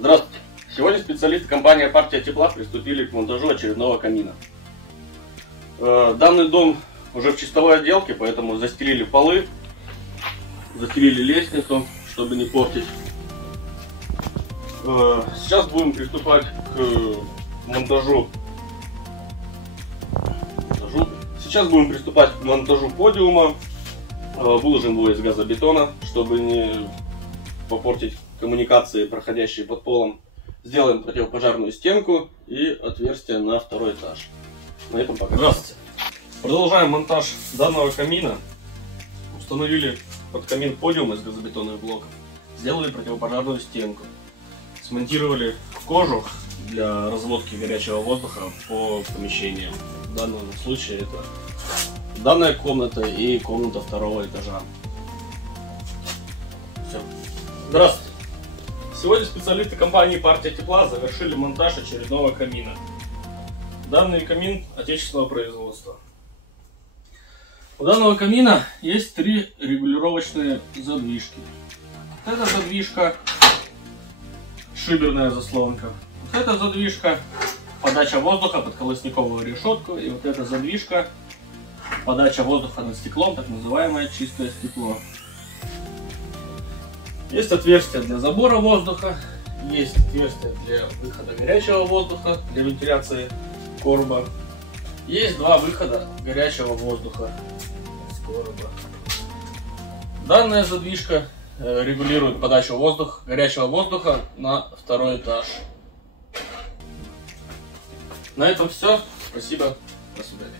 Здравствуйте! Сегодня специалисты компании «Партия тепла» приступили к монтажу очередного камина. Данный дом уже в чистовой отделке, поэтому застелили полы, застелили лестницу, чтобы не портить. Сейчас будем приступать к монтажу. Сейчас будем приступать к монтажу подиума. Выложим его из газобетона, чтобы не попортить коммуникации, проходящие под полом. Сделаем противопожарную стенку и отверстие на второй этаж. На этом пока. Здравствуйте! Продолжаем монтаж данного камина. Установили под камин подиум из газобетонных блоков. Сделали противопожарную стенку. Смонтировали кожух для разводки горячего воздуха по помещениям. В данном случае это данная комната и комната второго этажа. Все. Здравствуйте! Сегодня специалисты компании «Партия тепла» завершили монтаж очередного камина. Данный камин отечественного производства. У данного камина есть 3 регулировочные задвижки. Вот эта задвижка, шиберная заслонка. Вот эта задвижка, подача воздуха под колосниковую решетку. И вот эта задвижка, подача воздуха над стеклом, так называемое чистое стекло. Есть отверстие для забора воздуха, есть отверстие для выхода горячего воздуха, для вентиляции короба. Есть 2 выхода горячего воздуха с короба. Данная задвижка регулирует подачу горячего воздуха на второй этаж. На этом все. Спасибо. До свидания.